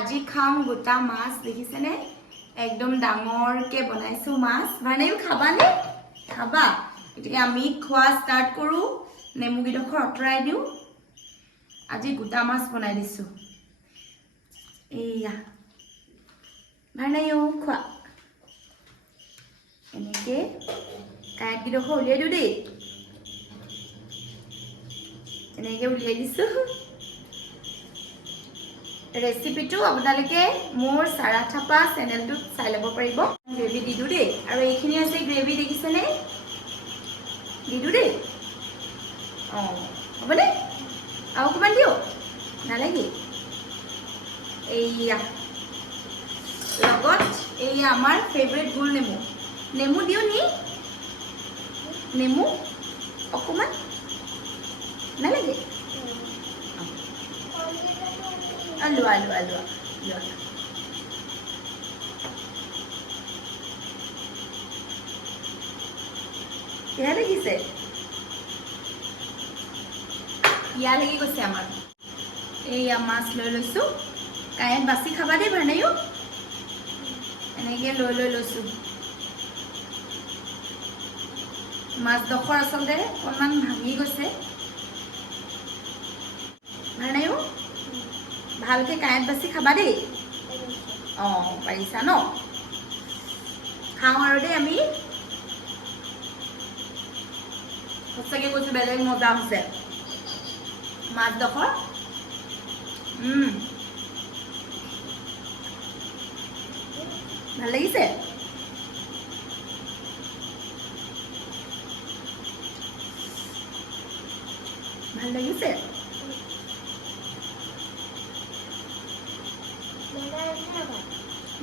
আজি খাম গোটা মাছ দেখিছেনে একদম ডাঙৰকে বনাইছো মাছ ভানেও খাবানে খাবা গতিকে আমি খোৱা ষ্টাৰ্ট কৰো নেমু গিডখৰ অতৰাই দিও আজি গোটা মাছ বনাই দিছো এয়া ভানেও খোৱা এনেকে কাইট গিডখৰ উলিয়াই দিও দেই এনেকে উলিয়াই দিছো ৰেচিপিটো আপোনালোকে মোৰ সাৰা থাপা চেনেলটো চাই ল'ব পাৰিব গ্ৰেভি দিদু দেই আৰু এইখিনি আছে গ্ৰেভি দেখিছেনে দিদু দেই হ'বনে আৰু অকণমান দিও নালাগে এইয়া লগত এইয়া আমাৰ ফেভৰেট গোল নেমু নেমু দিও নি নেমু অকণমান নালাগে Alua. Kaya lagi se? Ya lagi ko se amar. Ya mas lolo su. Kaya basi khaba de bhane yo. Ene ke lolo su. Mas dokhor asal de onman bhangi ko se. Bhane yo. ভালকে কায়েত বাছি খাবা দেই পাৰিছা ন খাওঁ আৰু দেই আমি সঁচাকে কৈছো বেলেগ মজা হৈছে মাছ ডখৰ ভাল লাগিছে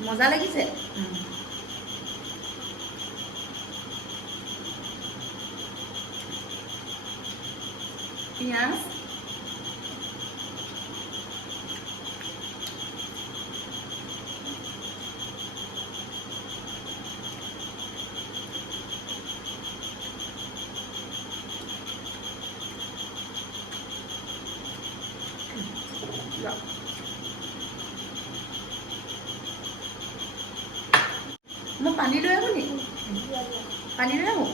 মজা লাগিছে পিঁয়াজ মই পানী লৈ আহো নি পানী লৈ আহো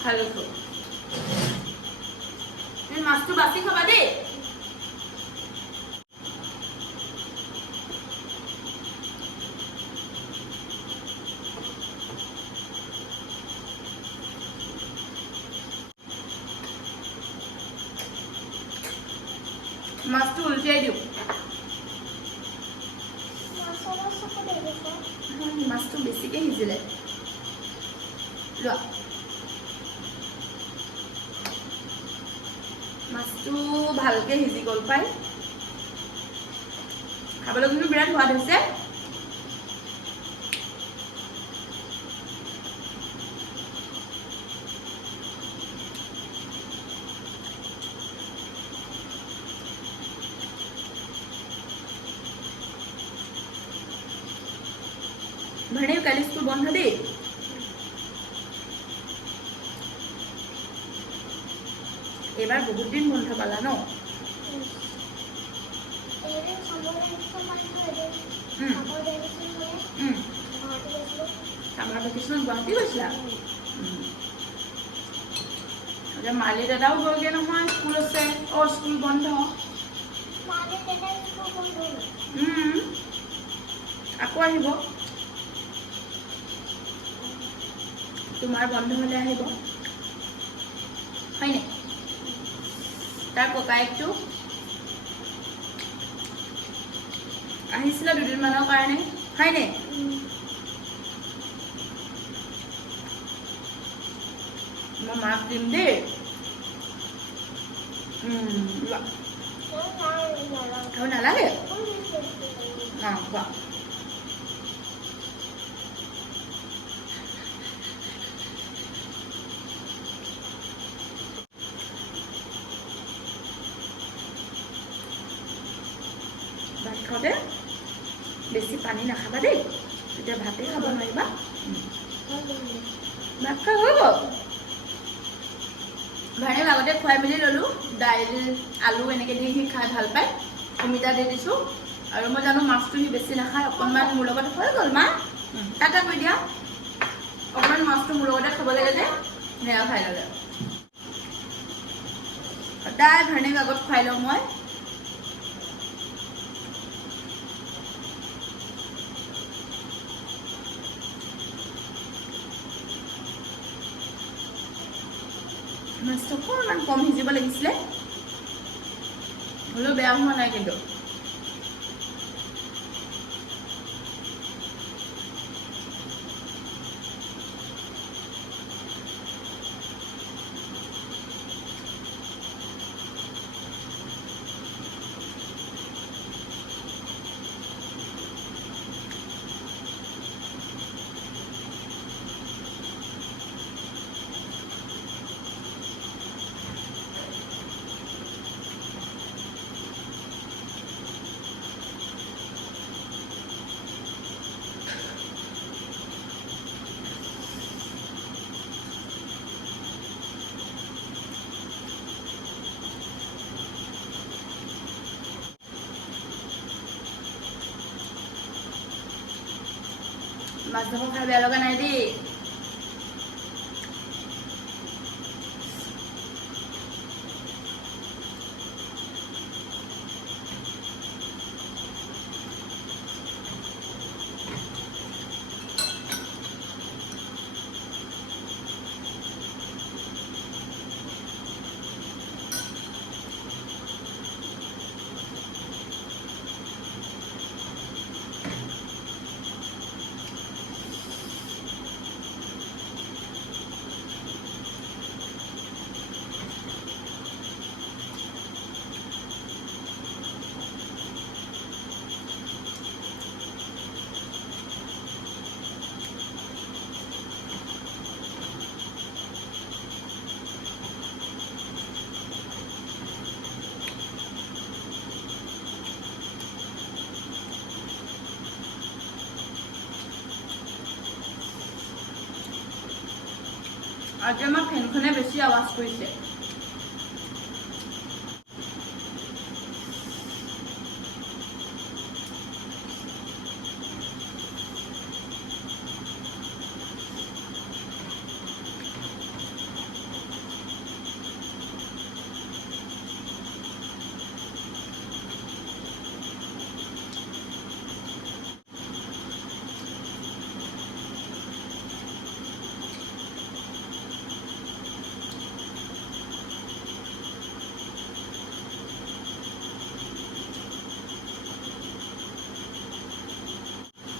খাই লৈছো মাছটো বাছি খাবা দেই মাছটো উলটিয়াই দিওঁ মাছটো বেছিকে সিজিলে লোৱা মাছটো ভালকে সিজি গ'ল পাই খাবলৈ কিন্তু বিৰাট সোৱাদ হৈছে ভানেও কালি স্কুল বন্ধ দেই এবাৰ বহুত দিন বন্ধ পালা ন সামাৰ ভেকেশ্যনত গুৱাহাটী গৈছিলা মালি দাদাও গ'লগে নহয় স্কুল আছে স্কুল বন্ধ আকৌ আহিব তোমাৰ বন্ধ হলে আহিব হয়নে তাৰ ককায়েকটো আহিছিল দুদিনমানৰ কাৰণে হয়নে মই মাক দিম দেই খাব নালাগে খোৱা ভাত খাওঁতে বেছি পানী নাখাবা দেই তেতিয়া ভাতে খাব নোৱাৰিবা ভাত খোৱা হৈ গ'ল ভানে আগতে খুৱাই মেলি ল'লোঁ দাইল আলু এনেকৈ দি খাই ভাল পায় অমিতা দি দিছোঁ আৰু মই জানো মাছটো সি বেছি নাখায় অকণমান মোৰ লগত হৈ গ'ল মা টাটা কৈ দিয়া অকণমান মাছটো মোৰ লগতে খাব লাগে যে সেয়া খাই ল'লে সদায় ভাৰ্ণেক আগত খুৱাই লওঁ মই মাছটো অকণমান কম সিজিব লাগিছিলে হ'লেও বেয়া হোৱা নাই কিন্তু মাছ ধোৱা খাই বেয়া লগা নাই দেই আজি আমাৰ ফেনখনে বেছি আৱাজ কৰিছে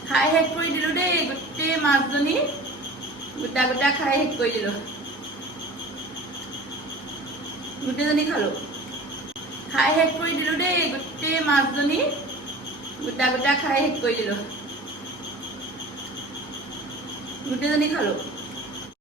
খাই শেষ কৰি দিলোঁ দেই গোটেই মাছজনী গোটা গোটা খাই শেষ কৰি দিলোঁ গোটেইজনী খালোঁ খাই শেষ কৰি দিলোঁ দেই গোটেই মাছজনী গোটা গোটা খাই শেষ কৰি দিলোঁ গোটেইজনী খালোঁ